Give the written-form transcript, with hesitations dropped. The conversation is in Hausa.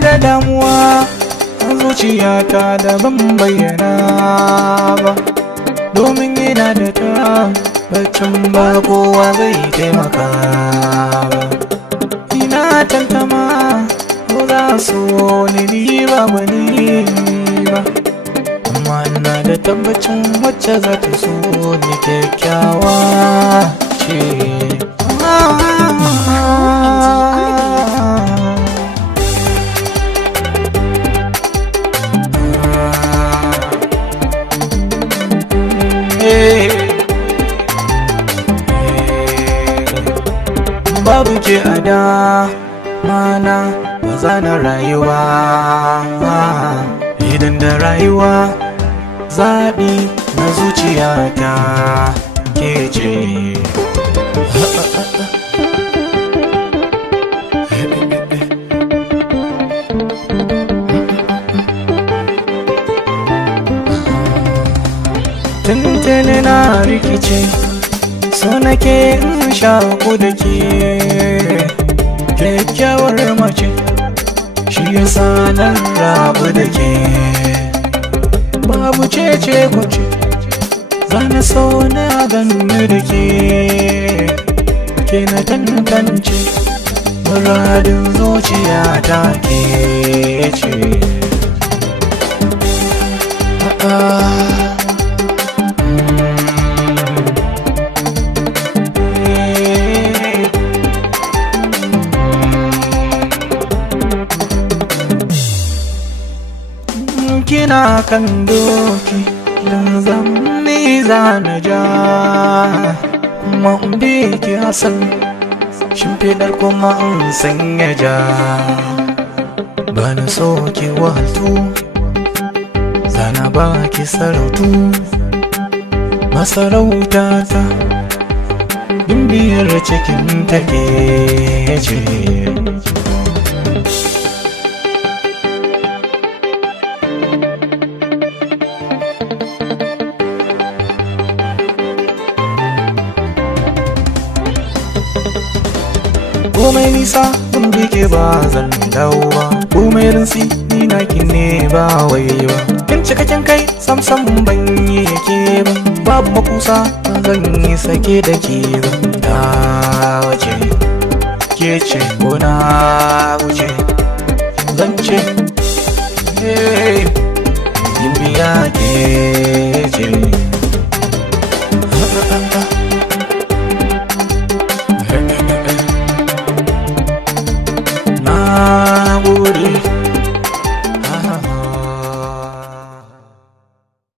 da damuwa a zuciyata da ban bayyana ba, domin yana da tabbacin ba kowa zai taimaka ba. Ina tantama ko za su ni ba wani ba, amma ina da tabbacin wacce za ta so ni kyakkyawa ce. Babu ke a da mana ba za na rayuwa, idan da rayuwa zaɓi na zuciyata ke ce. Tuntuni na rikice, so nake in shaku da ke kyakkyawar mace, shi yasa nan rabu da ke. Babu cece kuce, zana so na ganni da ke na tantance, muradin zuciya ta ke ce. Kina kan doki zanzanni zana ja, kuma in bi ki hasan shimfiɗar kuma in sanya ja. Bana so ki wahaltu, zana ba ki sarautu, masarauta ta bimbiyar cikin take ce. Komai nisa kun ke ba zan dawo ba, komai rinsi ni naki ne ba wai ba. Kin cikakken kai sam ban yi yake ba, babu makusa zan yi sake da ke ba. Ta wace ke ce ko na wuce zan ce yin biya ke